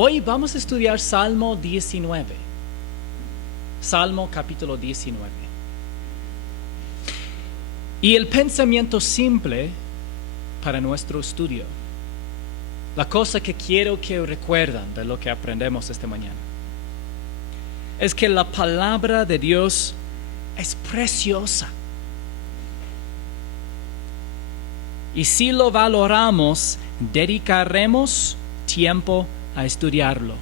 Hoy vamos a estudiar Salmo 19. Salmo capítulo 19. Y el pensamiento simple para nuestro estudio. La cosa que quiero que recuerden de lo que aprendemos esta mañana es que la palabra de Dios es preciosa. Y si lo valoramos, dedicaremos tiempo a estudiarlo.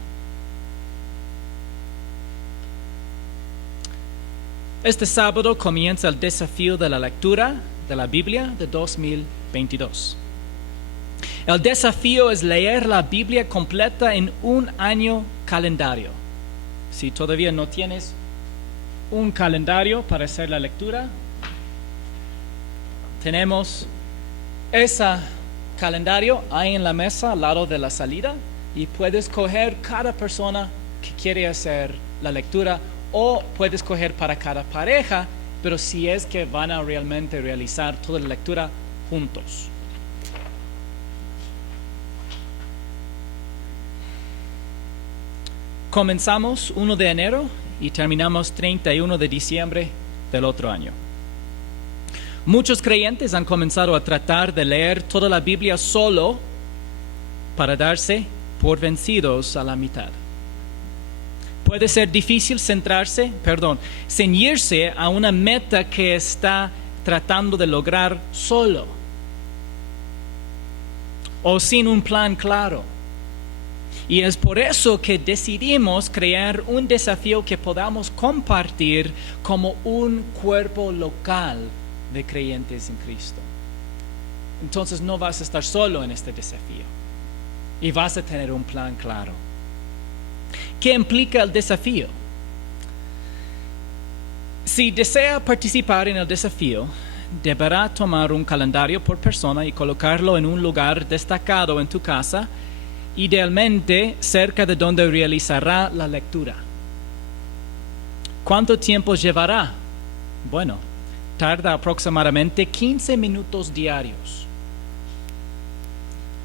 Este sábado comienza el desafío de la lectura de la Biblia de 2022. El desafío es leer la Biblia completa en un año calendario. Si todavía no tienes un calendario para hacer la lectura, tenemos ese calendario ahí en la mesa al lado de la salida y puedes coger cada persona que quiere hacer la lectura o puedes coger para cada pareja, pero si es que van a realmente realizar toda la lectura juntos. Comenzamos 1 de enero y terminamos 31 de diciembre del otro año. Muchos creyentes han comenzado a tratar de leer toda la Biblia solo para darse por vencidos a la mitad. Puede ser difícil ceñirse a una meta que está tratando de lograr solo o sin un plan claro. Y es por eso que decidimos crear un desafío que podamos compartir como un cuerpo local de creyentes en Cristo. Entonces no vas a estar solo en este desafío y vas a tener un plan claro. ¿Qué implica el desafío? Si desea participar en el desafío, deberá tomar un calendario por persona y colocarlo en un lugar destacado en tu casa, idealmente cerca de donde realizará la lectura. ¿Cuánto tiempo llevará? Bueno, tarda aproximadamente 15 minutos diarios.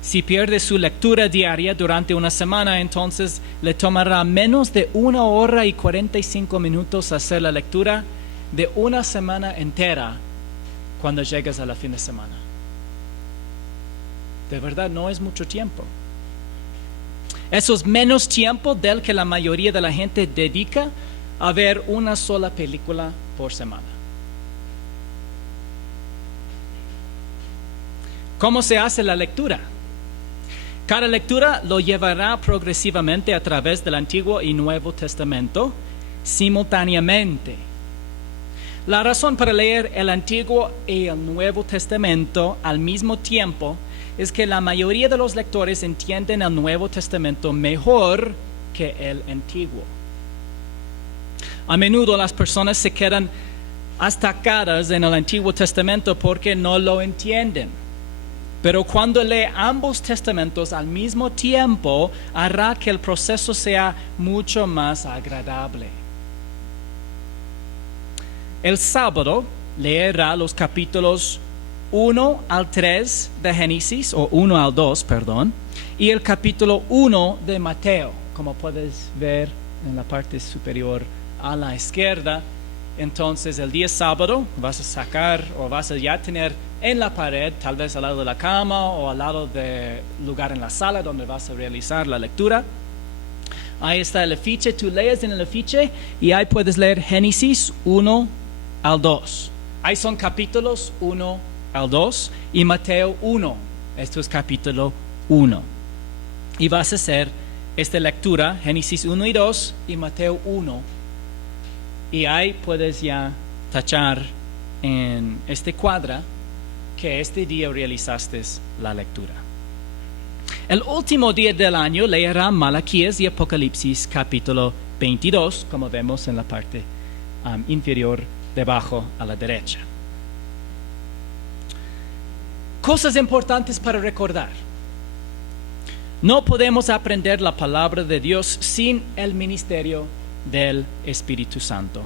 Si pierde su lectura diaria durante una semana, entonces le tomará menos de 1 hora y 45 minutos hacer la lectura de una semana entera cuando llegues a la fin de semana. De verdad, no es mucho tiempo. Eso es menos tiempo del que la mayoría de la gente dedica a ver una sola película por semana. ¿Cómo se hace la lectura? Cada lectura lo llevará progresivamente a través del Antiguo y Nuevo Testamento simultáneamente. La razón para leer el Antiguo y el Nuevo Testamento al mismo tiempo es que la mayoría de los lectores entienden el Nuevo Testamento mejor que el Antiguo. A menudo las personas se quedan estancadas en el Antiguo Testamento porque no lo entienden. Pero cuando lee ambos testamentos al mismo tiempo, hará que el proceso sea mucho más agradable. El sábado leerá los capítulos 1 al 3 de Génesis, o 1 al 2, perdón, y el capítulo 1 de Mateo, como puedes ver en la parte superior a la izquierda. Entonces el día sábado vas a sacar o vas a ya tener en la pared, tal vez al lado de la cama o al lado del lugar en la sala donde vas a realizar la lectura. Ahí está el afiche, tú lees en el afiche y ahí puedes leer Génesis 1 al 2. Ahí son capítulos 1 al 2 y Mateo 1. Esto es capítulo 1. Y vas a hacer esta lectura, Génesis 1 y 2 y Mateo 1. Y ahí puedes ya tachar en este cuadro que este día realizaste la lectura. El último día del año leerá Malaquías y Apocalipsis capítulo 22, como vemos en la parte inferior debajo a la derecha. Cosas importantes para recordar. No podemos aprender la palabra de Dios sin el ministerio del Espíritu Santo.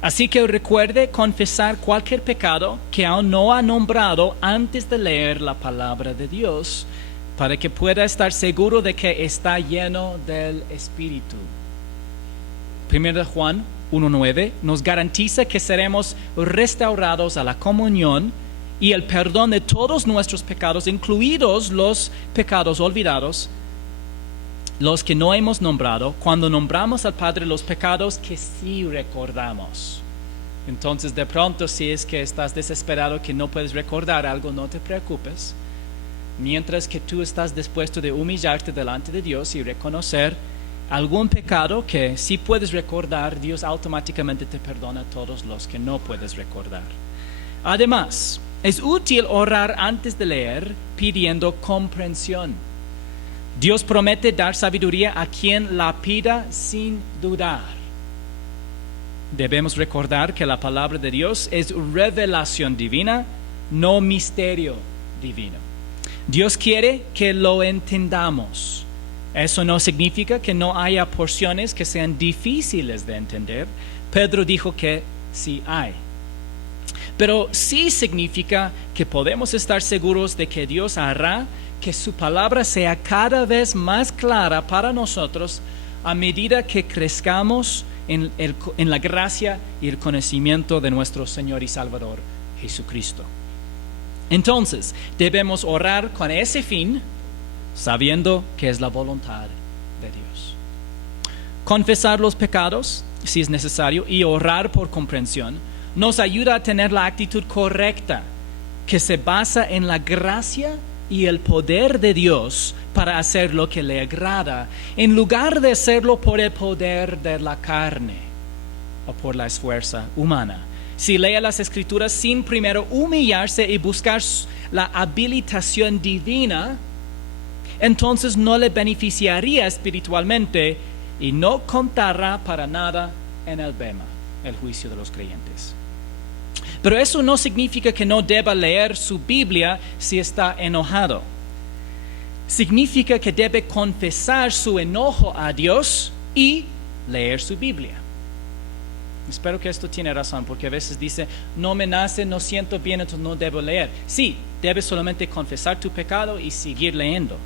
Así que recuerde confesar cualquier pecado que aún no ha nombrado antes de leer la palabra de Dios, para que pueda estar seguro de que está lleno del Espíritu. 1 Juan 1:9 nos garantiza que seremos restaurados a la comunión y el perdón de todos nuestros pecados, incluidos los pecados olvidados, los que no hemos nombrado, cuando nombramos al Padre los pecados que sí recordamos. Entonces, de pronto, si es que estás desesperado que no puedes recordar algo, no te preocupes. Mientras que tú estás dispuesto de humillarte delante de Dios y reconocer algún pecado que sí puedes recordar, Dios automáticamente te perdona todos los que no puedes recordar. Además, es útil orar antes de leer pidiendo comprensión. Dios promete dar sabiduría a quien la pida sin dudar. Debemos recordar que la palabra de Dios es revelación divina, no misterio divino. Dios quiere que lo entendamos. Eso no significa que no haya porciones que sean difíciles de entender. Pedro dijo que sí hay. Pero sí significa que podemos estar seguros de que Dios hará que su palabra sea cada vez más clara para nosotros a medida que crezcamos en la gracia y el conocimiento de nuestro Señor y Salvador Jesucristo. Entonces, debemos orar con ese fin, sabiendo que es la voluntad de Dios. Confesar los pecados, si es necesario, y orar por comprensión, nos ayuda a tener la actitud correcta, que se basa en la gracia y el poder de Dios para hacer lo que le agrada, en lugar de hacerlo por el poder de la carne o por la fuerza humana. Si lee las Escrituras sin primero humillarse y buscar la habilitación divina, entonces no le beneficiaría espiritualmente y no contará para nada en el bema, el juicio de los creyentes. Pero eso no significa que no deba leer su Biblia si está enojado. Significa que debe confesar su enojo a Dios y leer su Biblia. Espero que esto tiene razón, porque a veces dice, no me nace, no siento bien, entonces no debo leer. Sí, debes solamente confesar tu pecado y seguir leyendo.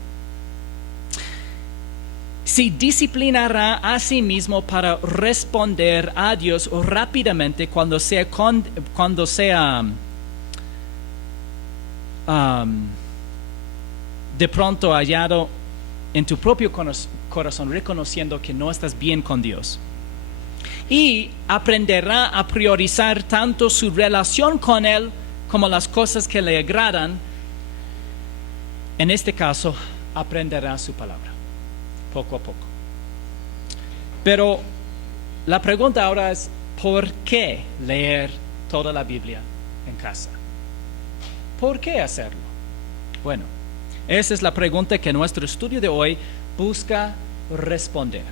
Se disciplinará a sí mismo para responder a Dios rápidamente cuando sea de pronto hallado en tu propio corazón reconociendo que no estás bien con Dios. Y aprenderá a priorizar tanto su relación con Él como las cosas que le agradan. En este caso, aprenderá su palabra, poco a poco. Pero la pregunta ahora es, ¿por qué leer toda la Biblia en casa? ¿Por qué hacerlo? Bueno, esa es la pregunta que nuestro estudio de hoy busca responder.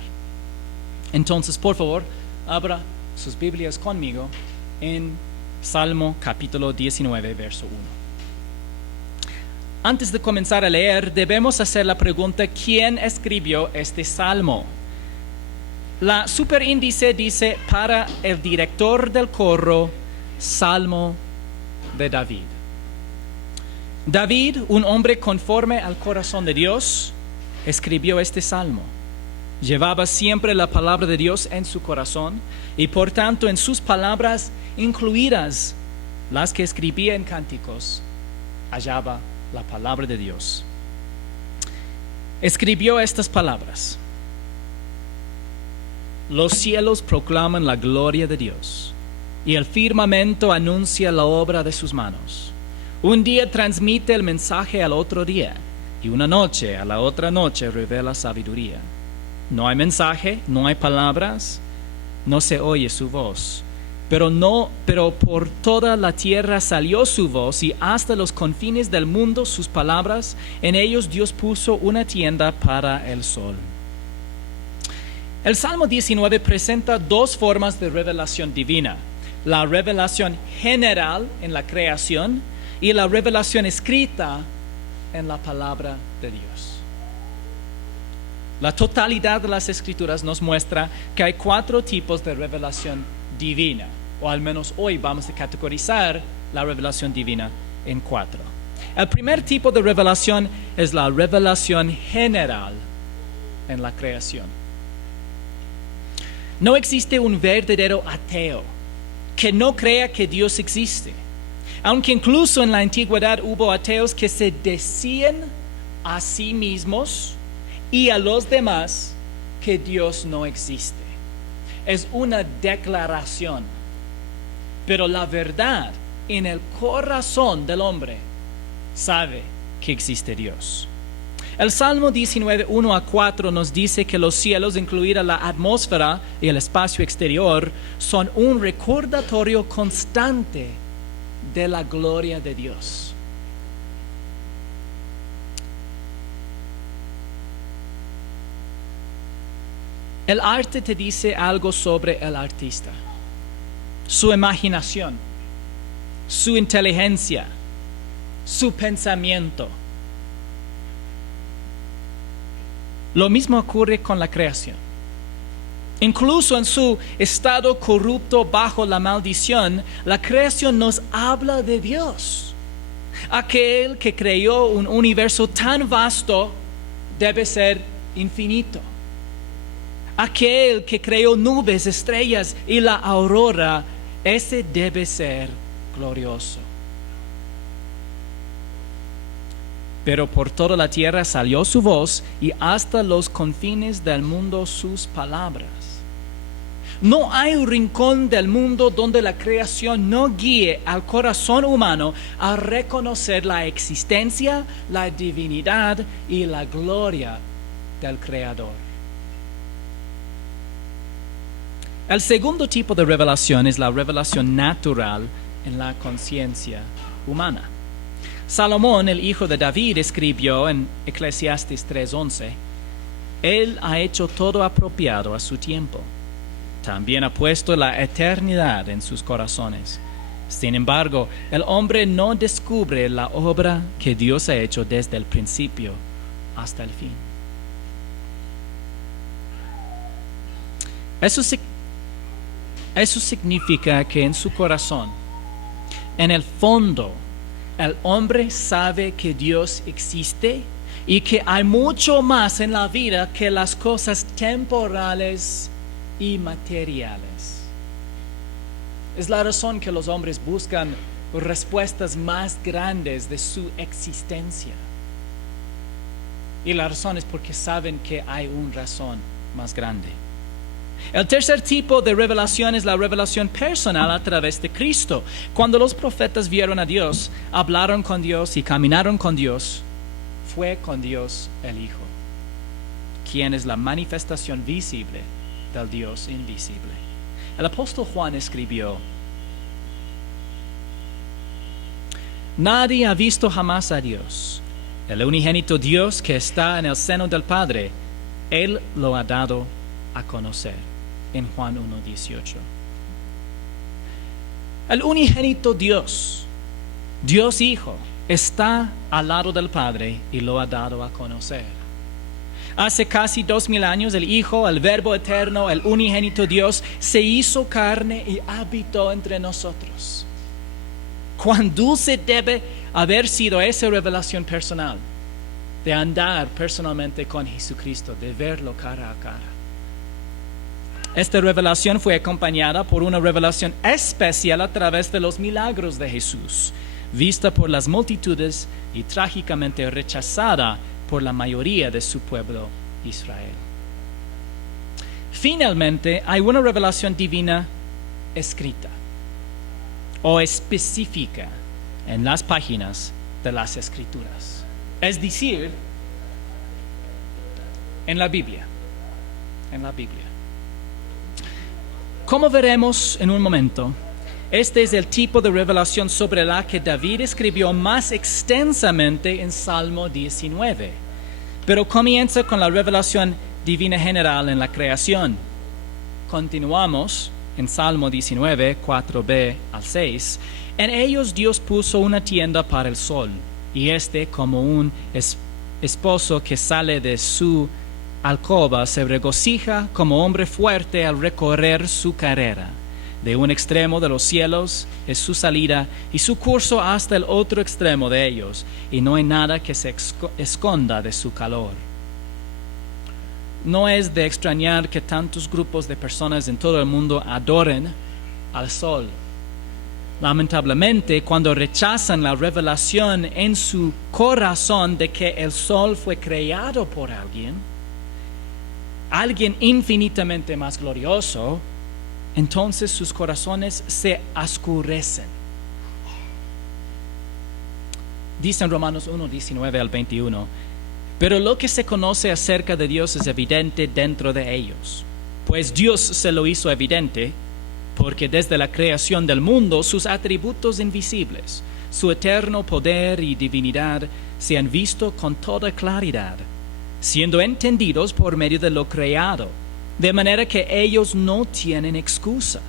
Entonces, por favor, abra sus Biblias conmigo en Salmo capítulo 19, verso 1. Antes de comenzar a leer, debemos hacer la pregunta, ¿quién escribió este salmo? La superíndice dice, para el director del coro, Salmo de David. David, un hombre conforme al corazón de Dios, escribió este salmo. Llevaba siempre la palabra de Dios en su corazón y por tanto en sus palabras, incluidas las que escribía en cánticos, hallaba la palabra de Dios. Escribió estas palabras: los cielos proclaman la gloria de Dios y el firmamento anuncia la obra de sus manos. Un día transmite el mensaje al otro día y una noche a la otra noche revela sabiduría. No hay mensaje, no hay palabras, no se oye su voz. Pero por toda la tierra salió su voz y hasta los confines del mundo sus palabras. En ellos Dios puso una tienda para el sol. El Salmo 19 presenta dos formas de revelación divina: la revelación general en la creación y la revelación escrita en la palabra de Dios. La totalidad de las Escrituras nos muestra que hay 4 tipos de revelación divina, o al menos hoy vamos a categorizar la revelación divina en 4. El primer tipo de revelación es la revelación general en la creación. No existe un verdadero ateo que no crea que Dios existe, aunque incluso en la antigüedad hubo ateos que se decían a sí mismos y a los demás que Dios no existe. Es una declaración, pero la verdad en el corazón del hombre sabe que existe Dios. El Salmo 19, 1 a 4 nos dice que los cielos, incluida la atmósfera y el espacio exterior, son un recordatorio constante de la gloria de Dios. El arte te dice algo sobre el artista, su imaginación, su inteligencia, su pensamiento. Lo mismo ocurre con la creación. Incluso en su estado corrupto bajo la maldición, la creación nos habla de Dios. Aquel que creó un universo tan vasto debe ser infinito. Aquel que creó nubes, estrellas y la aurora, ese debe ser glorioso. Pero por toda la tierra salió su voz y hasta los confines del mundo sus palabras. No hay un rincón del mundo donde la creación no guíe al corazón humano a reconocer la existencia, la divinidad y la gloria del Creador. El segundo tipo de revelación es la revelación natural en la conciencia humana. Salomón, el hijo de David, escribió en Eclesiastes 3:11, Él ha hecho todo apropiado a su tiempo. También ha puesto la eternidad en sus corazones. Sin embargo, el hombre no descubre la obra que Dios ha hecho desde el principio hasta el fin. Eso significa que en su corazón, en el fondo, el hombre sabe que Dios existe y que hay mucho más en la vida que las cosas temporales y materiales. Es la razón que los hombres buscan respuestas más grandes de su existencia. Y la razón es porque saben que hay una razón más grande. El tercer tipo de revelación es la revelación personal a través de Cristo. Cuando los profetas vieron a Dios, hablaron con Dios y caminaron con Dios, fue con Dios el Hijo, quien es la manifestación visible del Dios invisible. El apóstol Juan escribió, Nadie ha visto jamás a Dios. El unigénito Dios que está en el seno del Padre, Él lo ha dado a conocer. En Juan 1:18. El unigénito Dios, Dios Hijo, está al lado del Padre y lo ha dado a conocer. Hace casi 2000 años el Hijo, el Verbo eterno, el unigénito Dios, se hizo carne y habitó entre nosotros. Cuán dulce debe haber sido esa revelación personal, de andar personalmente con Jesucristo, de verlo cara a cara. Esta revelación fue acompañada por una revelación especial a través de los milagros de Jesús, vista por las multitudes y trágicamente rechazada por la mayoría de su pueblo Israel. Finalmente, hay una revelación divina escrita o específica en las páginas de las Escrituras. Es decir, en la Biblia. En la Biblia. Como veremos en un momento, este es el tipo de revelación sobre la que David escribió más extensamente en Salmo 19. Pero comienza con la revelación divina general en la creación. Continuamos en Salmo 19, 4b al 6. En ellos Dios puso una tienda para el sol, y como un esposo que sale de su alcoba se regocija como hombre fuerte al recorrer su carrera. De un extremo de los cielos es su salida y su curso hasta el otro extremo de ellos, y no hay nada que se esconda de su calor. No es de extrañar que tantos grupos de personas en todo el mundo adoren al sol. Lamentablemente, cuando rechazan la revelación en su corazón de que el sol fue creado por alguien infinitamente más glorioso, entonces sus corazones se oscurecen. Dice en Romanos 1, 19 al 21, pero lo que se conoce acerca de Dios es evidente dentro de ellos, pues Dios se lo hizo evidente, porque desde la creación del mundo sus atributos invisibles, su eterno poder y divinidad se han visto con toda claridad, siendo entendidos por medio de lo creado, de manera que ellos no tienen excusa.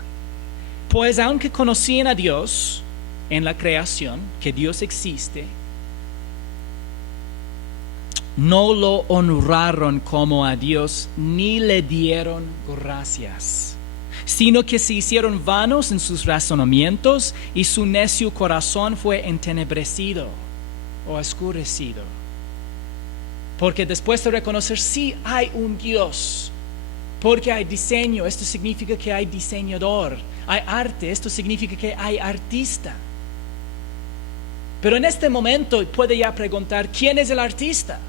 Pues aunque conocían a Dios en la creación, que Dios existe, no lo honraron como a Dios ni le dieron gracias, sino que se hicieron vanos en sus razonamientos y su necio corazón fue entenebrecido o oscurecido. Porque después de reconocer sí hay un Dios, porque hay diseño, esto significa que hay diseñador, hay arte, esto significa que hay artista. Pero en este momento puede ya preguntar, ¿quién es el artista?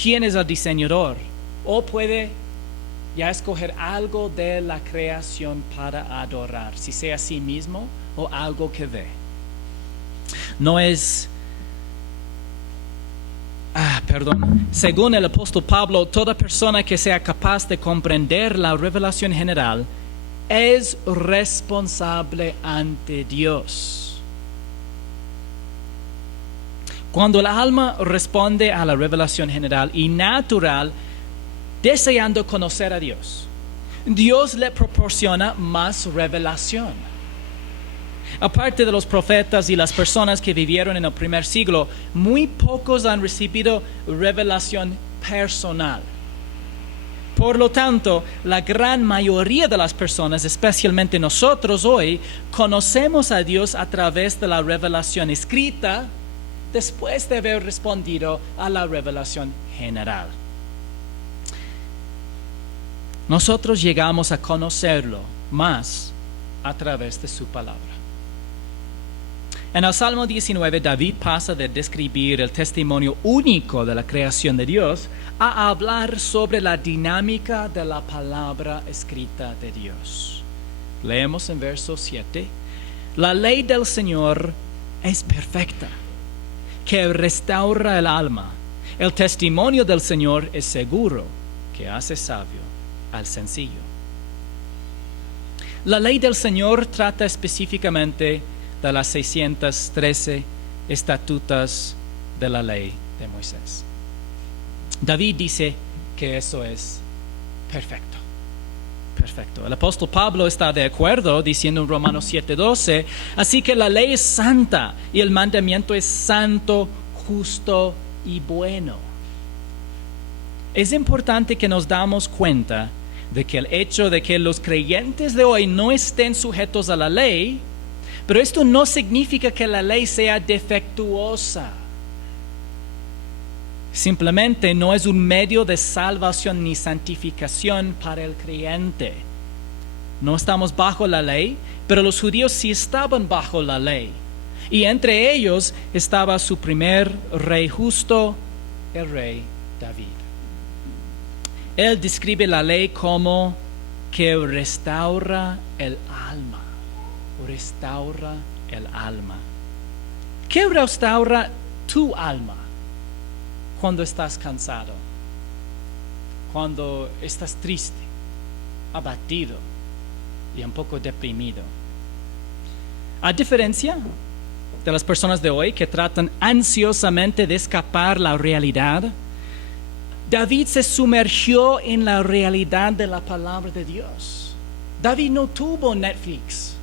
¿Quién es el diseñador? O puede ya escoger algo de la creación para adorar, si sea a sí mismo o algo que ve. Según el apóstol Pablo, toda persona que sea capaz de comprender la revelación general es responsable ante Dios. Cuando el alma responde a la revelación general y natural, deseando conocer a Dios, Dios le proporciona más revelación. Aparte de los profetas y las personas que vivieron en el primer siglo, muy pocos han recibido revelación personal. Por lo tanto, la gran mayoría de las personas, especialmente nosotros hoy, conocemos a Dios a través de la revelación escrita después de haber respondido a la revelación general. Nosotros llegamos a conocerlo más a través de su palabra. En el Salmo 19, David pasa de describir el testimonio único de la creación de Dios a hablar sobre la dinámica de la palabra escrita de Dios. Leemos en verso 7. La ley del Señor es perfecta, que restaura el alma. El testimonio del Señor es seguro, que hace sabio al sencillo. La ley del Señor trata específicamente de las 613 estatutos de la ley de Moisés. David dice que eso es perfecto. Perfecto. El apóstol Pablo está de acuerdo diciendo en Romanos 7:12, así que la ley es santa y el mandamiento es santo, justo y bueno. Es importante que nos damos cuenta de que el hecho de que los creyentes de hoy no estén sujetos a la ley, pero esto no significa que la ley sea defectuosa. Simplemente no es un medio de salvación ni santificación para el creyente. No estamos bajo la ley, pero los judíos sí estaban bajo la ley. Y entre ellos estaba su primer rey justo, el rey David. Él describe la ley como que restaura el alma. Restaura el alma. ¿Qué restaura tu alma cuando estás cansado? Cuando estás triste, abatido y un poco deprimido. A diferencia de las personas de hoy que tratan ansiosamente de escapar la realidad, David se sumergió en la realidad de la palabra de Dios. David no tuvo Netflix.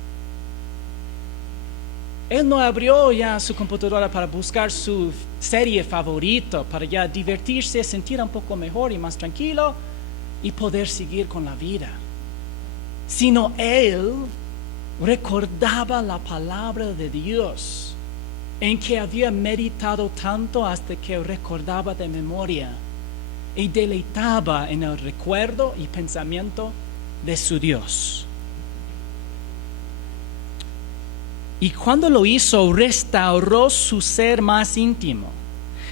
Él no abrió ya su computadora para buscar su serie favorita, para ya divertirse, sentir un poco mejor y más tranquilo y poder seguir con la vida. sino él recordaba la palabra de Dios, en que había meditado tanto hasta que recordaba de memoria y deleitaba en el recuerdo y pensamiento de su Dios. Y cuando lo hizo, restauró su ser más íntimo.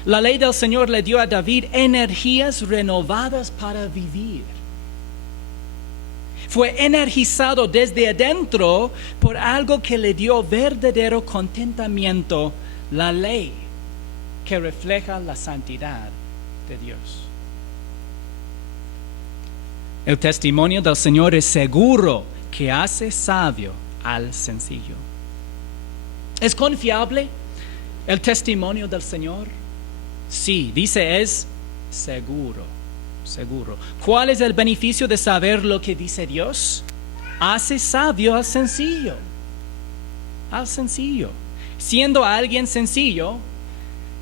La ley del Señor le dio a David energías renovadas para vivir. Fue energizado desde adentro por algo que le dio verdadero contentamiento, la ley, que refleja la santidad de Dios. El testimonio del Señor es seguro, que hace sabio al sencillo. ¿Es confiable el testimonio del Señor? Sí, dice es seguro, seguro. ¿Cuál es el beneficio de saber lo que dice Dios? Hace sabio al sencillo, al sencillo. Siendo alguien sencillo,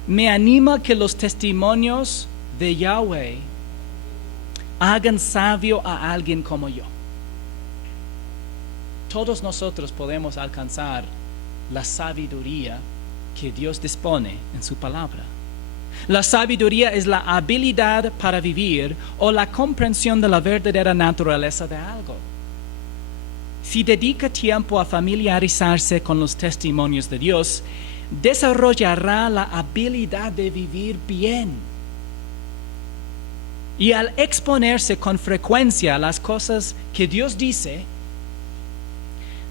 me anima que los testimonios de Yahweh hagan sabio a alguien como yo. Todos nosotros podemos alcanzar la sabiduría que Dios dispone en su palabra. La sabiduría es la habilidad para vivir o la comprensión de la verdadera naturaleza de algo. Si dedica tiempo a familiarizarse con los testimonios de Dios, desarrollará la habilidad de vivir bien. Y al exponerse con frecuencia a las cosas que Dios dice,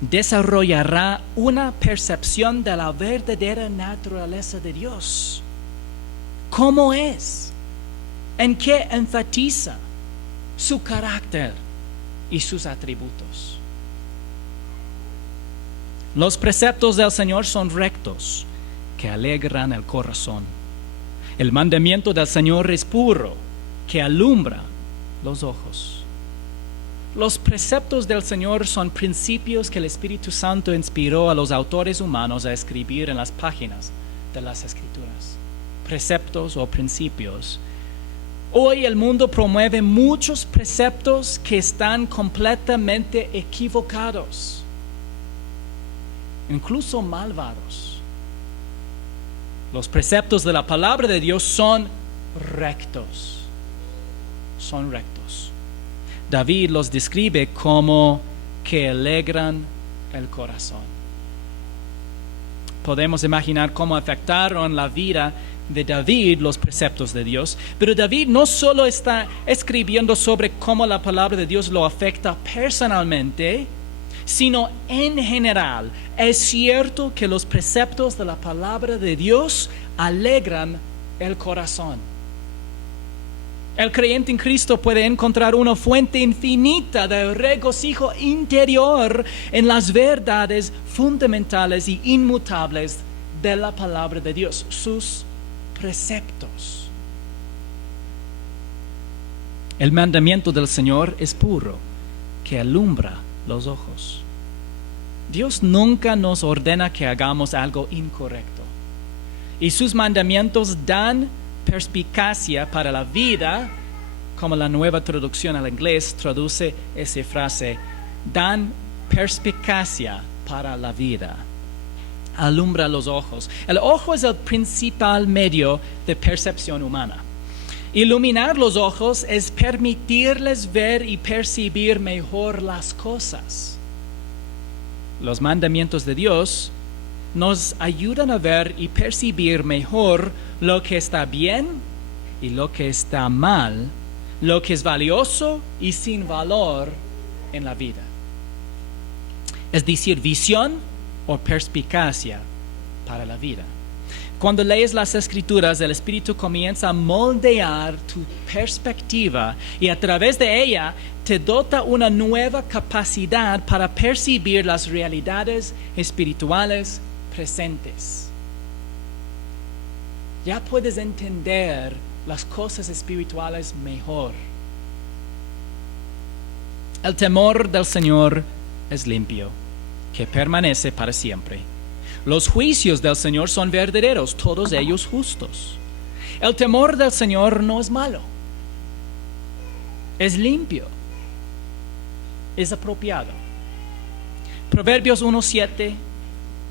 desarrollará una percepción de la verdadera naturaleza de Dios. ¿Cómo es? ¿En qué enfatiza su carácter y sus atributos? Los preceptos del Señor son rectos, que alegran el corazón. El mandamiento del Señor es puro, que alumbra los ojos. Los preceptos del Señor son principios que el Espíritu Santo inspiró a los autores humanos a escribir en las páginas de las Escrituras. Preceptos o principios. Hoy el mundo promueve muchos preceptos que están completamente equivocados, incluso malvados. Los preceptos de la palabra de Dios son rectos. Son rectos. David los describe como que alegran el corazón. Podemos imaginar cómo afectaron la vida de David los preceptos de Dios, pero David no solo está escribiendo sobre cómo la palabra de Dios lo afecta personalmente, sino en general. Es cierto que los preceptos de la palabra de Dios alegran el corazón. El creyente en Cristo puede encontrar una fuente infinita de regocijo interior en las verdades fundamentales y inmutables de la palabra de Dios, sus preceptos. El mandamiento del Señor es puro, que alumbra los ojos. Dios nunca nos ordena que hagamos algo incorrecto. Y sus mandamientos dan perspicacia para la vida, como la nueva traducción al inglés traduce esa frase, dan perspicacia para la vida. Alumbra los ojos. El ojo es el principal medio de percepción humana. Iluminar los ojos es permitirles ver y percibir mejor las cosas. Los mandamientos de Dios nos ayudan a ver y percibir mejor lo que está bien y lo que está mal, lo que es valioso y sin valor en la vida. Es decir, visión o perspicacia para la vida. Cuando lees las Escrituras, el Espíritu comienza a moldear tu perspectiva y a través de ella te dota una nueva capacidad para percibir las realidades espirituales presentes. Ya puedes entender las cosas espirituales mejor. El temor del Señor es limpio, que permanece para siempre. Los juicios del Señor son verdaderos, todos ellos justos. El temor del Señor no es malo, es limpio. es apropiado. Proverbios 1:7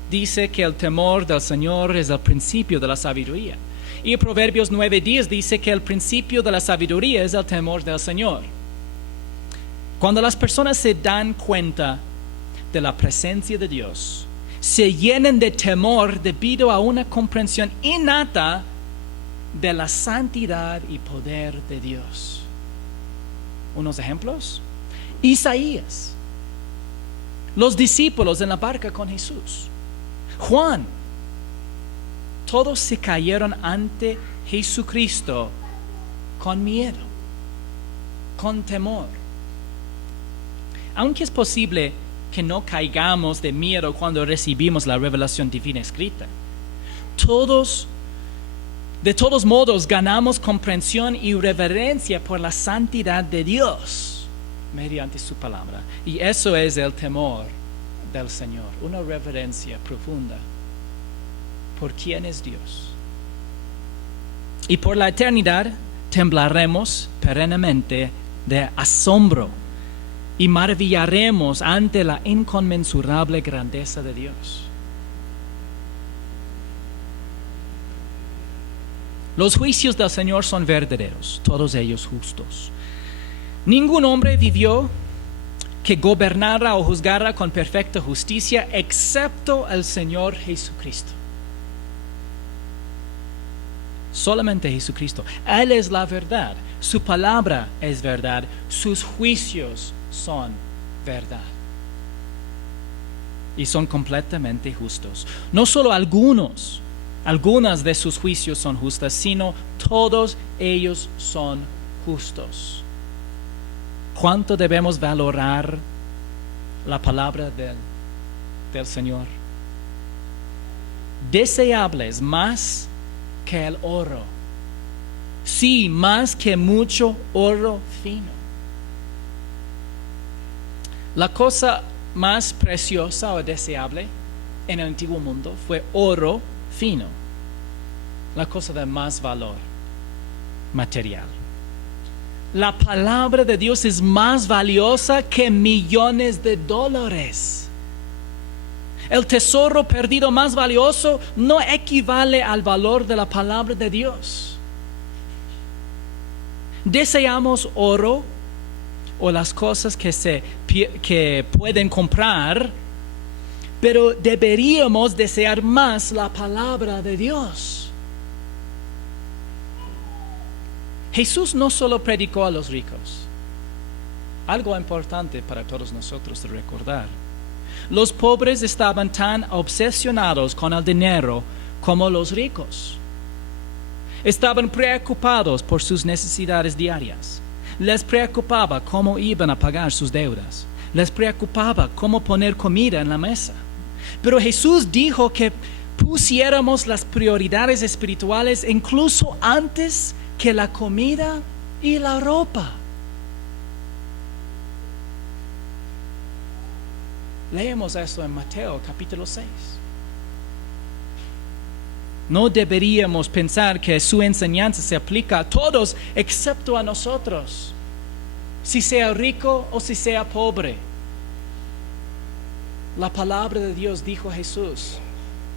dice que el temor del Señor es el principio de la sabiduría. Y Proverbios 9:10 dice que el principio de la sabiduría es el temor del Señor. Cuando las personas se dan cuenta de la presencia de Dios, se llenan de temor debido a una comprensión innata de la santidad y poder de Dios. Unos ejemplos: Isaías, los discípulos en la barca con Jesús, Juan. Todos se cayeron ante Jesucristo con miedo, con temor. Aunque es posible que no caigamos de miedo cuando recibimos la revelación divina escrita, de todos modos ganamos comprensión y reverencia por la santidad de Dios mediante su palabra. Y eso es el temor del Señor, una reverencia profunda por quién es Dios. Y por la eternidad temblaremos perennemente de asombro y maravillaremos ante la inconmensurable grandeza de Dios. Los juicios del Señor son verdaderos, todos ellos justos. Ningún hombre vivió que gobernara o juzgara con perfecta justicia excepto el Señor Jesucristo. Solamente Jesucristo. Él es la verdad. Su palabra es verdad. Sus juicios son verdad. Y son completamente justos. No solo algunas de sus juicios son justas, sino todos ellos son justos. ¿Cuánto debemos valorar la palabra del Señor? Deseables más que el oro. Sí, más que mucho oro fino. La cosa más preciosa o deseable en el antiguo mundo fue oro fino, la cosa de más valor material. La palabra de Dios es más valiosa que millones de dólares. El tesoro perdido más valioso no equivale al valor de la palabra de Dios. Deseamos oro o las cosas que pueden comprar, pero deberíamos desear más la palabra de Dios. Jesús no solo predicó a los ricos, algo importante para todos nosotros de recordar. Los pobres estaban tan obsesionados con el dinero como los ricos. Estaban preocupados por sus necesidades diarias. Les preocupaba cómo iban a pagar sus deudas. Les preocupaba cómo poner comida en la mesa. Pero Jesús dijo que pusiéramos las prioridades espirituales incluso antes que la comida y la ropa. Leemos eso en Mateo capítulo 6. No deberíamos pensar que su enseñanza se aplica a todos excepto a nosotros, si sea rico o si sea pobre. La palabra de Dios, dijo Jesús,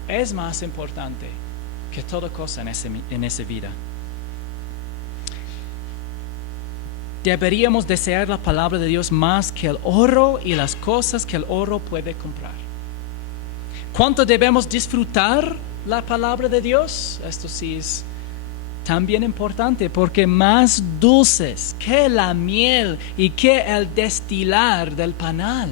es más importante que toda cosa en esa vida. Deberíamos desear la palabra de Dios más que el oro y las cosas que el oro puede comprar. ¿Cuánto debemos disfrutar la palabra de Dios? Esto sí es también importante, porque más dulces que la miel y que el destilar del panal.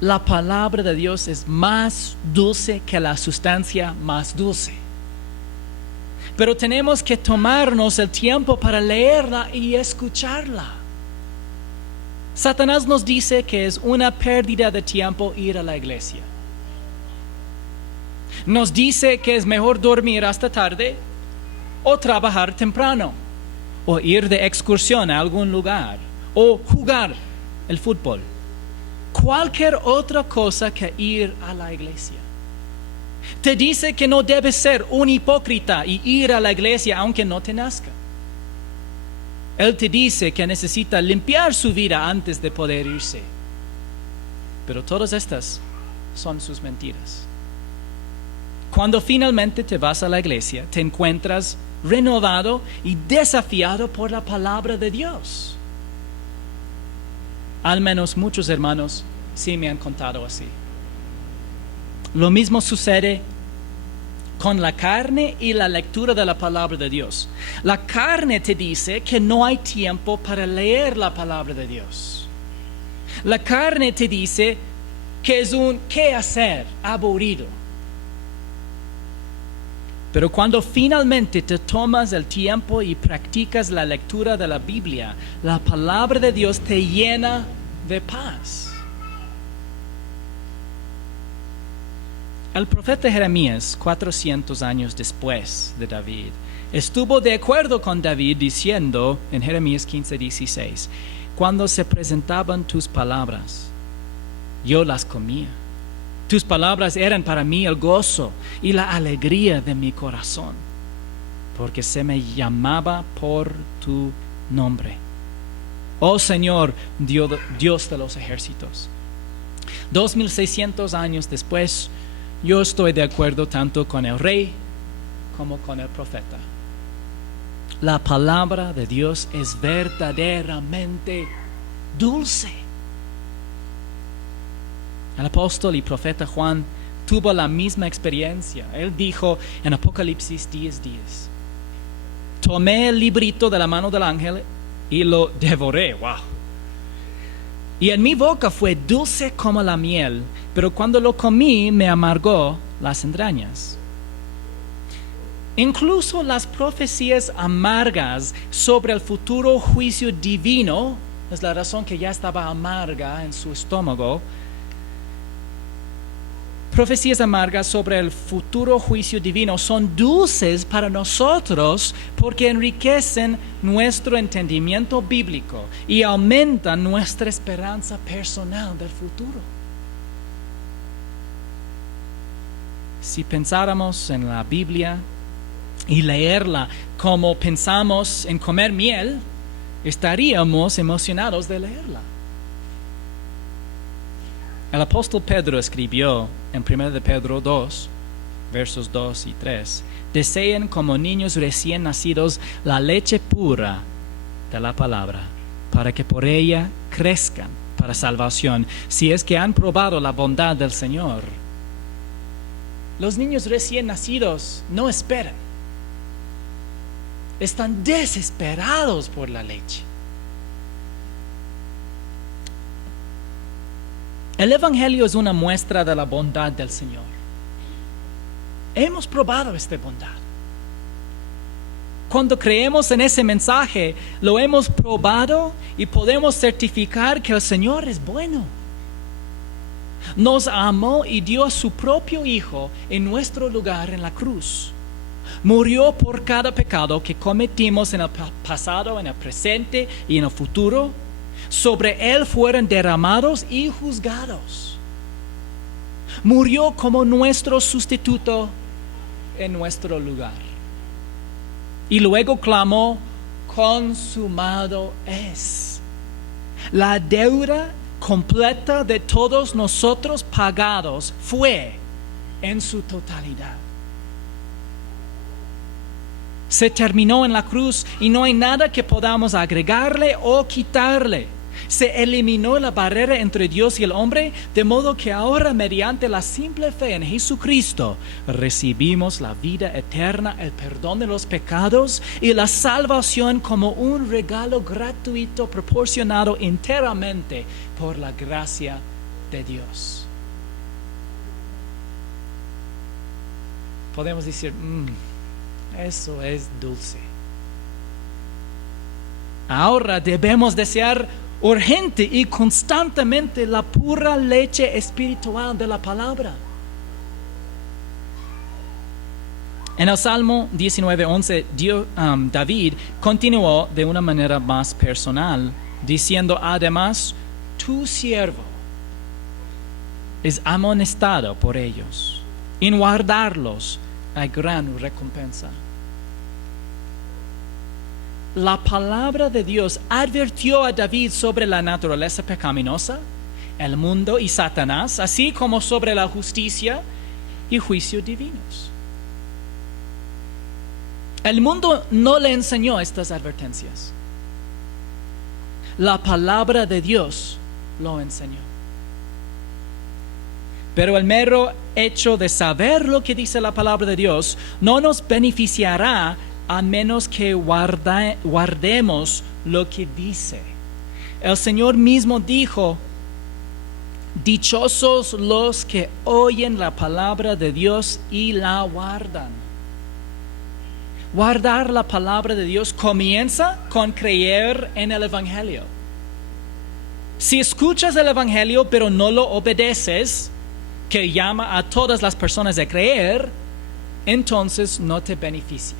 La palabra de Dios es más dulce que la sustancia más dulce. Pero tenemos que tomarnos el tiempo para leerla y escucharla. Satanás nos dice que es una pérdida de tiempo ir a la iglesia. Nos dice que es mejor dormir hasta tarde o trabajar temprano o ir de excursión a algún lugar o jugar el fútbol. Cualquier otra cosa que ir a la iglesia. Te dice que no debes ser un hipócrita y ir a la iglesia aunque no te nazca. Él te dice que necesita limpiar su vida antes de poder irse. Pero todas estas son sus mentiras. Cuando finalmente te vas a la iglesia, te encuentras renovado y desafiado por la palabra de Dios. Al menos muchos hermanos sí me han contado así. Lo mismo sucede con la carne y la lectura de la palabra de Dios. La carne te dice que no hay tiempo para leer la palabra de Dios. La carne te dice que es un quehacer aburrido. Pero cuando finalmente te tomas el tiempo y practicas la lectura de la Biblia, la palabra de Dios te llena de paz. El profeta Jeremías, 400 años después de David, estuvo de acuerdo con David diciendo en Jeremías 15:16, cuando se presentaban tus palabras, yo las comía. Tus palabras eran para mí el gozo y la alegría de mi corazón, porque se me llamaba por tu nombre. Oh Señor, Dios de los ejércitos. 2600 años después, yo estoy de acuerdo tanto con el rey como con el profeta. La palabra de Dios es verdaderamente dulce. El apóstol y profeta Juan tuvo la misma experiencia. Él dijo en Apocalipsis 10:10, tomé el librito de la mano del ángel y lo devoré. Wow. Y en mi boca fue dulce como la miel, pero cuando lo comí me amargó las entrañas. Incluso las profecías amargas sobre el futuro juicio divino, es la razón que ya estaba amarga en su estómago, profecías amargas sobre el futuro juicio divino son dulces para nosotros porque enriquecen nuestro entendimiento bíblico y aumentan nuestra esperanza personal del futuro. Si pensáramos en la Biblia y leerla como pensamos en comer miel, estaríamos emocionados de leerla. El apóstol Pedro escribió en 1 de Pedro 2, versos 2 y 3, deseen como niños recién nacidos la leche pura de la palabra, para que por ella crezcan para salvación, si es que han probado la bondad del Señor. Los niños recién nacidos no esperan. Están desesperados por la leche. El Evangelio es una muestra de la bondad del Señor. Hemos probado esta bondad. Cuando creemos en ese mensaje, lo hemos probado y podemos certificar que el Señor es bueno. Nos amó y dio a su propio Hijo en nuestro lugar en la cruz. Murió por cada pecado que cometimos en el pasado, en el presente y en el futuro. Sobre Él fueron derramados y juzgados. Murió como nuestro sustituto en nuestro lugar. Y luego clamó, consumado es. La deuda completa de todos nosotros pagados fue en su totalidad. Se terminó en la cruz y no hay nada que podamos agregarle o quitarle. Se eliminó la barrera entre Dios y el hombre, de modo que ahora mediante la simple fe en Jesucristo recibimos la vida eterna, el perdón de los pecados y la salvación como un regalo gratuito proporcionado enteramente por la gracia de Dios. Podemos decir, eso es dulce. Ahora debemos desear urgente y constantemente la pura leche espiritual de la palabra. En el Salmo 19:11, David continuó de una manera más personal, diciendo además, tu siervo es amonestado por ellos. En guardarlos hay gran recompensa. la palabra de Dios advirtió a David sobre la naturaleza pecaminosa, el mundo y Satanás, así como sobre la justicia y juicio divinos. El mundo no le enseñó estas advertencias. La palabra de Dios lo enseñó. Pero el mero hecho de saber lo que dice la palabra de Dios no nos beneficiará a menos que guardemos lo que dice. El Señor mismo dijo: dichosos los que oyen la palabra de Dios y la guardan. Guardar la palabra de Dios comienza con creer en el Evangelio. Si escuchas el Evangelio pero no lo obedeces, que llama a todas las personas a creer, entonces no te beneficia.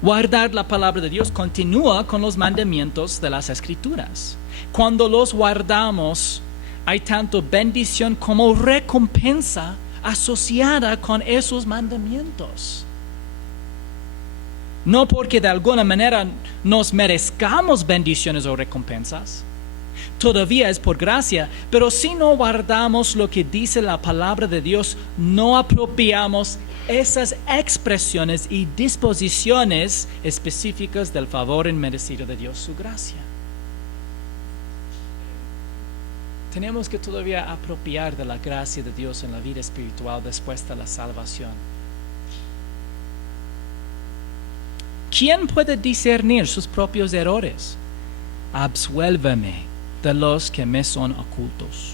Guardar la palabra de Dios continúa con los mandamientos de las Escrituras. Cuando los guardamos, hay tanto bendición como recompensa asociada con esos mandamientos. No porque de alguna manera nos merezcamos bendiciones o recompensas. Todavía es por gracia, pero si no guardamos lo que dice la palabra de Dios, no apropiamos esas expresiones y disposiciones específicas del favor inmerecido de Dios, su gracia. Tenemos que todavía apropiar de la gracia de Dios en la vida espiritual después de la salvación. ¿Quién puede discernir sus propios errores? Absuélveme de los que me son ocultos.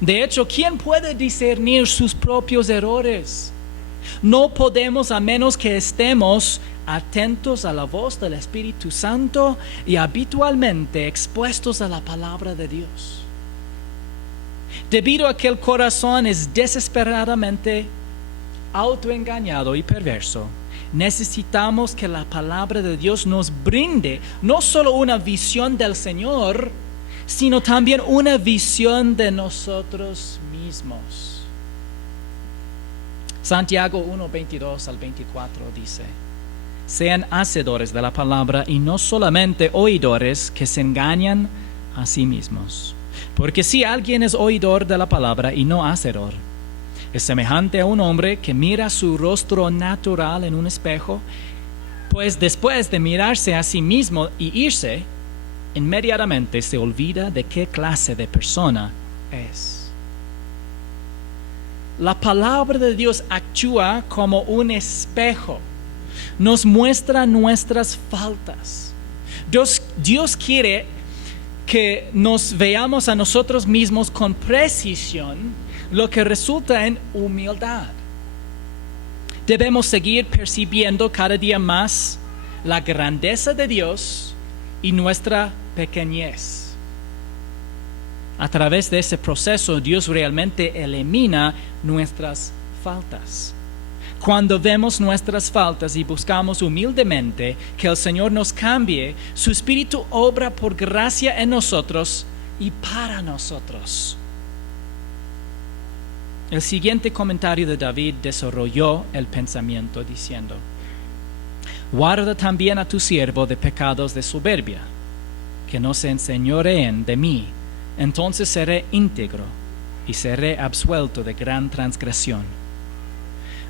De hecho, ¿quién puede discernir sus propios errores? No podemos, a menos que estemos atentos a la voz del Espíritu Santo y habitualmente expuestos a la palabra de Dios. Debido a que el corazón es desesperadamente autoengañado y perverso, necesitamos que la palabra de Dios nos brinde no solo una visión del Señor, sino también una visión de nosotros mismos. Santiago 1, 22 al 24 dice: sean hacedores de la palabra y no solamente oidores que se engañan a sí mismos. Porque si alguien es oidor de la palabra y no hacedor, es semejante a un hombre que mira su rostro natural en un espejo, pues después de mirarse a sí mismo y irse, inmediatamente se olvida de qué clase de persona es. La palabra de Dios actúa como un espejo. Nos muestra nuestras faltas. Dios quiere que nos veamos a nosotros mismos con precisión, lo que resulta en humildad. Debemos seguir percibiendo cada día más la grandeza de Dios y nuestra pequeñez. A través de ese proceso, Dios realmente elimina nuestras faltas. Cuando vemos nuestras faltas y buscamos humildemente que el Señor nos cambie, su Espíritu obra por gracia en nosotros y para nosotros. El siguiente comentario de David desarrolló el pensamiento diciendo: guarda también a tu siervo de pecados de soberbia, que no se enseñoreen de mí, entonces seré íntegro y seré absuelto de gran transgresión.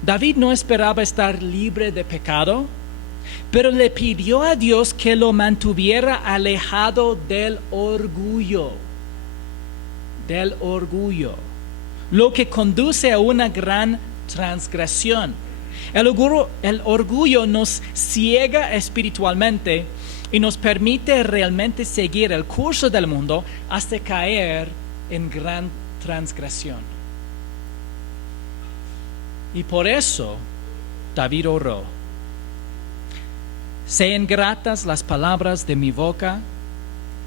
David no esperaba estar libre de pecado, pero le pidió a Dios que lo mantuviera alejado del orgullo, lo que conduce a una gran transgresión. El orgullo nos ciega espiritualmente y nos permite realmente seguir el curso del mundo hasta caer en gran transgresión. Y por eso David oró: sean gratas las palabras de mi boca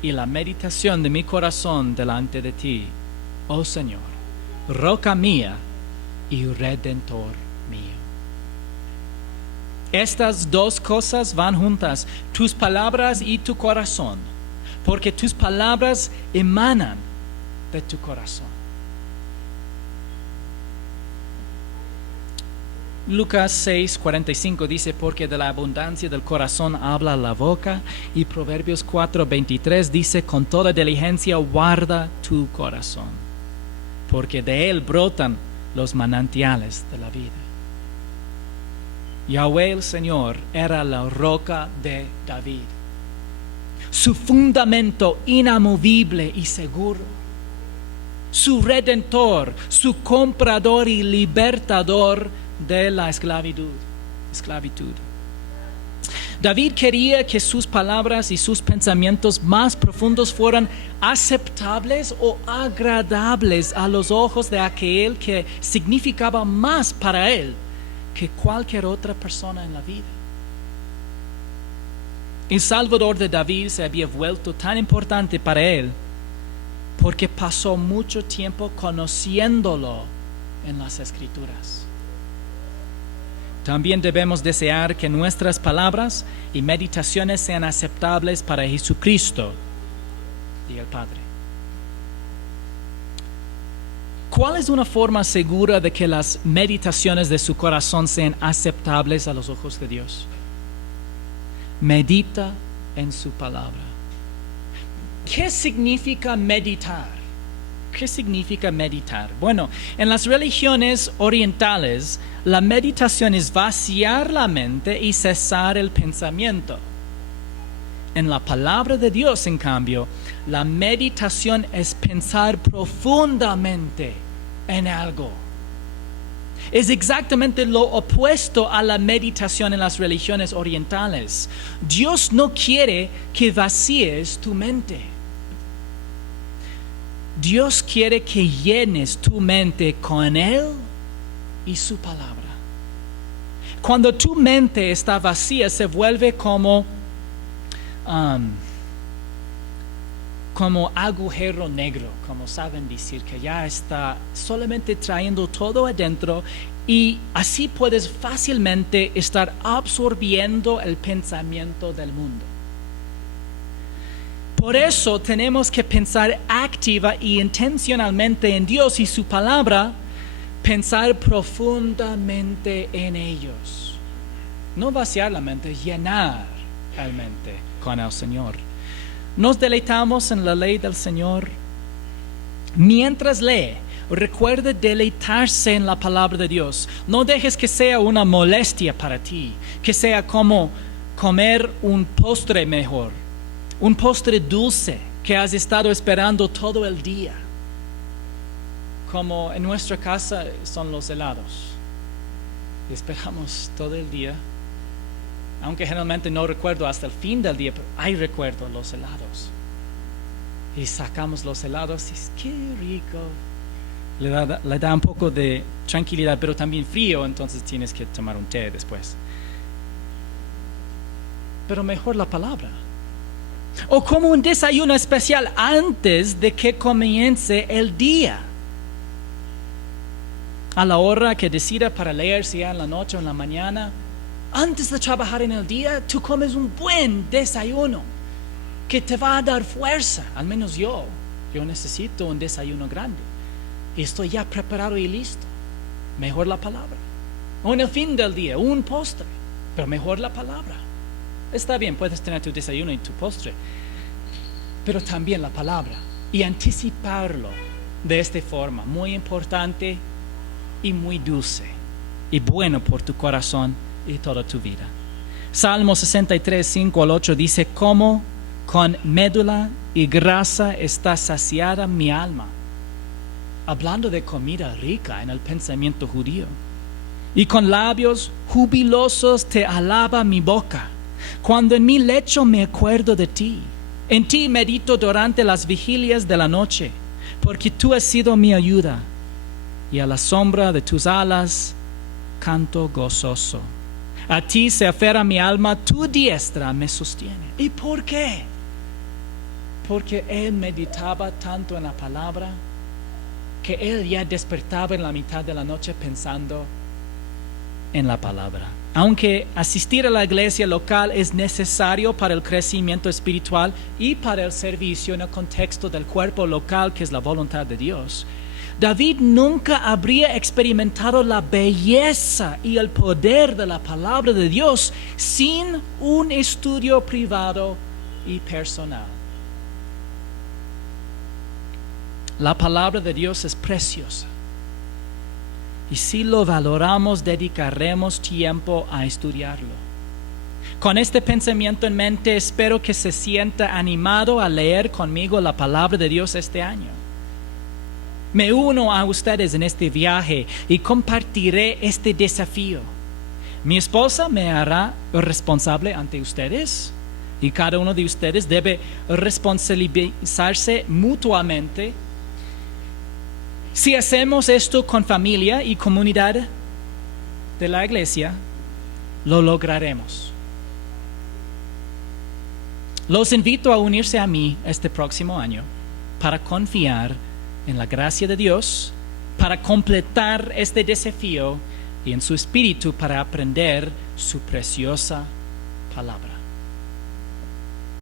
y la meditación de mi corazón delante de ti, oh Señor, roca mía y redentor mío. Estas dos cosas van juntas, tus palabras y tu corazón, porque tus palabras emanan de tu corazón. Lucas 6:45 dice, porque de la abundancia del corazón habla la boca, y Proverbios 4:23 dice, con toda diligencia guarda tu corazón, porque de él brotan los manantiales de la vida. Yahweh el Señor era la roca de David, su fundamento inamovible y seguro, su redentor, su comprador y libertador de la esclavitud. David quería que sus palabras y sus pensamientos más profundos fueran aceptables o agradables a los ojos de aquel que significaba más para él que cualquier otra persona en la vida. El Salvador de David se había vuelto tan importante para él porque pasó mucho tiempo conociéndolo en las Escrituras. También debemos desear que nuestras palabras y meditaciones sean aceptables para Jesucristo y el Padre. ¿Cuál es una forma segura de que las meditaciones de su corazón sean aceptables a los ojos de Dios? Medita en su palabra. ¿Qué significa meditar? ¿Qué significa meditar? Bueno, en las religiones orientales, la meditación es vaciar la mente y cesar el pensamiento. En la palabra de Dios, en cambio, la meditación es pensar profundamente en algo. Es exactamente lo opuesto a la meditación en las religiones orientales. Dios no quiere que vacíes tu mente. Dios quiere que llenes tu mente con Él y su palabra. Cuando tu mente está vacía, se vuelve como agujero negro, como saben decir, que ya está solamente trayendo todo adentro, y así puedes fácilmente estar absorbiendo el pensamiento del mundo. Por eso tenemos que pensar activa y intencionalmente en Dios y su palabra, pensar profundamente en ellos. No vaciar la mente, llenar la mente con el Señor. Nos deleitamos en la ley del Señor. Mientras lee, recuerde deleitarse en la palabra de Dios. No dejes que sea una molestia para ti, que sea como comer un postre mejor. Un postre dulce que has estado esperando todo el día. Como en nuestra casa son los helados. Esperamos todo el día. Aunque generalmente no recuerdo hasta el fin del día, pero ahí recuerdo los helados. Y sacamos los helados y es ¡qué rico! Le da un poco de tranquilidad, pero también frío, entonces tienes que tomar un té después. Pero mejor la palabra. O como un desayuno especial antes de que comience el día. A la hora que decida para leer, sea en la noche o en la mañana, antes de trabajar en el día, tú comes un buen desayuno que te va a dar fuerza. Al menos yo necesito un desayuno grande. Y estoy ya preparado y listo. Mejor la palabra. O en el fin del día, un postre, pero mejor la palabra. Está bien, puedes tener tu desayuno y tu postre, pero también la palabra, y anticiparlo de esta forma, muy importante y muy dulce y bueno por tu corazón y toda tu vida. Salmo 63, 5 al 8 dice, como con médula y grasa está saciada mi alma. Hablando de comida rica en el pensamiento judío. Y con labios jubilosos te alaba mi boca. Cuando en mi lecho me acuerdo de ti, en ti medito durante las vigilias de la noche, porque tú has sido mi ayuda, y a la sombra de tus alas canto gozoso. A ti se aferra mi alma, tu diestra me sostiene. ¿Y por qué? Porque él meditaba tanto en la palabra, que él ya despertaba en la mitad de la noche pensando en la palabra. Aunque asistir a la iglesia local es necesario para el crecimiento espiritual y para el servicio en el contexto del cuerpo local, que es la voluntad de Dios, David nunca habría experimentado la belleza y el poder de la palabra de Dios sin un estudio privado y personal. La palabra de Dios es preciosa. Y si lo valoramos, dedicaremos tiempo a estudiarlo. Con este pensamiento en mente, espero que se sienta animado a leer conmigo la palabra de Dios este año. Me uno a ustedes en este viaje y compartiré este desafío. Mi esposa me hará responsable ante ustedes y cada uno de ustedes debe responsabilizarse mutuamente. Si hacemos esto con familia y comunidad de la iglesia, lo lograremos. Los invito a unirse a mí este próximo año para confiar en la gracia de Dios, para completar este desafío y en su espíritu para aprender su preciosa palabra.